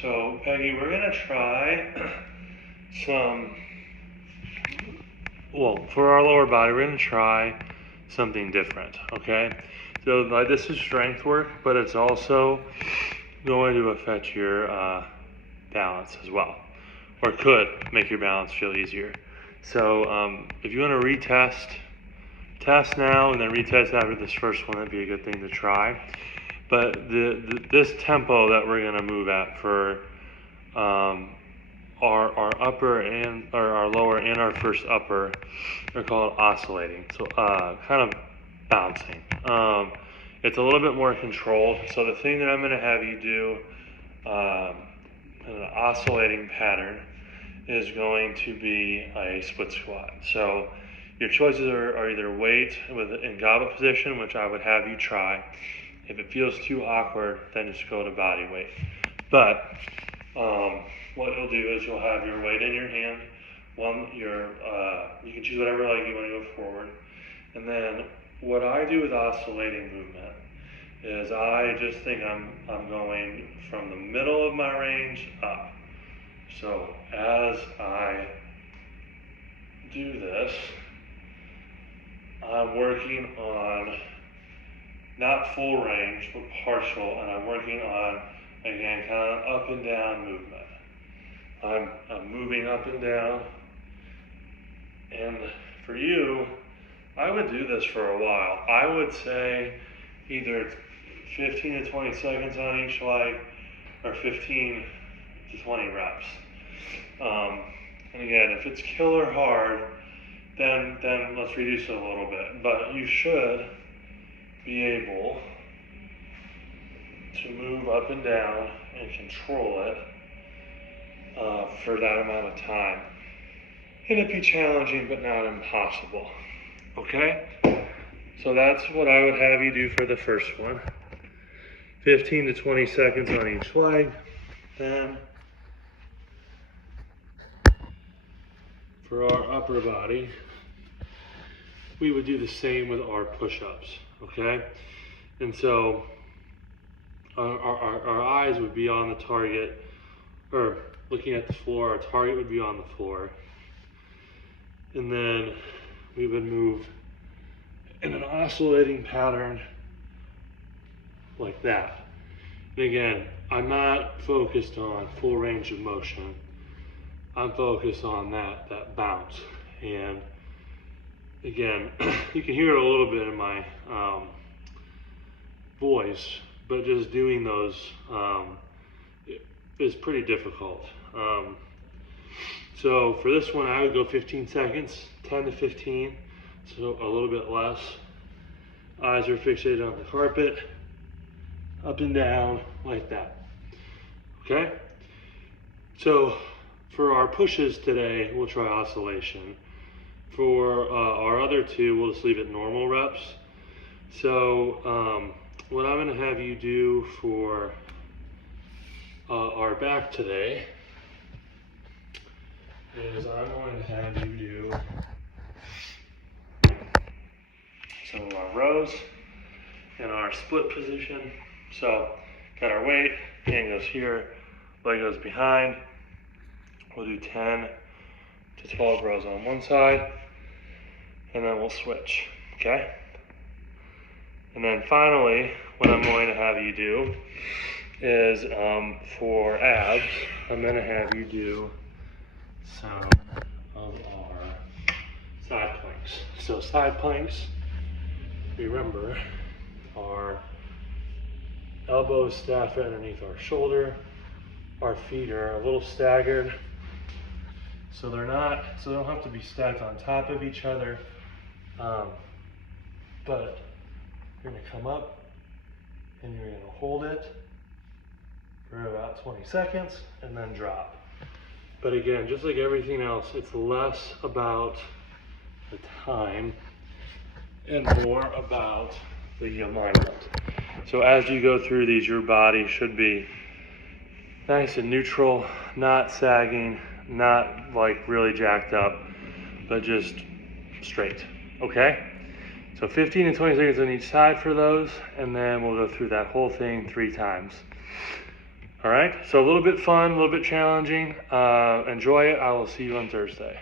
So Peggy, we're gonna try for our lower body, we're gonna try something different, okay? So this is strength work, but it's also going to affect your balance as well, or could make your balance feel easier. So if you want to test now and then retest after this first one, that'd be a good thing to try. But this tempo that we're gonna move at for our upper and or our lower and our first upper are called oscillating. So kind of bouncing. It's a little bit more controlled. So the thing that I'm going to have you do in an oscillating pattern is going to be a split squat. So your choices are either weight in goblet position, which I would have you try. If it feels too awkward, then just go to body weight. But what you'll do is you'll have your weight in your hand. You can choose whatever leg you want to go forward. And then what I do with oscillating movement is I just think I'm going from the middle of my range up. So as I do this, I'm working on not full range, but partial, and I'm working on, again, kind of up and down movement. I'm moving up and down, and for you, I would do this for a while. I would say either 15 to 20 seconds on each leg, or 15 to 20 reps. And again, if it's killer hard, then let's reduce it a little bit. But you should be able to move up and down and control it for that amount of time. It'd be challenging, but not impossible. Okay? So that's what I would have you do for the first one. 15 to 20 seconds on each leg. Then for our upper body, we would do the same with our push-ups, okay? And so our eyes would be on the target, or looking at the floor, our target would be on the floor. And then we would move in an oscillating pattern like that. And again, I'm not focused on full range of motion. I'm focused on that bounce. And again, you can hear it a little bit in my voice, but just doing those is pretty difficult. So for this one, I would go 15 seconds, 10 to 15, so a little bit less. Eyes are fixated on the carpet, up and down like that. Okay? So for our pushes today, we'll try oscillation. For our other two, we'll just leave it normal reps. So what I'm going to have you do for our back today is I'm going to have you do some of our rows in our split position. So got our weight, hand goes here, leg goes behind. We'll do 10 to 12 rows on one side, and then we'll switch, okay? And then finally, what I'm going to have you do is for abs, I'm going to have you do some of our side planks. So side planks, remember, our elbows stacked underneath our shoulder. Our feet are a little staggered, so they don't have to be stacked on top of each other. But you're going to come up and you're going to hold it for about 20 seconds and then drop. But again, just like everything else, it's less about the time and more about the alignment. So as you go through these, your body should be nice and neutral, not sagging, not like really jacked up, but just straight, okay? So 15 and 20 seconds on each side for those, and then we'll go through that whole thing 3 times. All right, so a little bit fun, a little bit challenging. Enjoy it. I will see you on Thursday.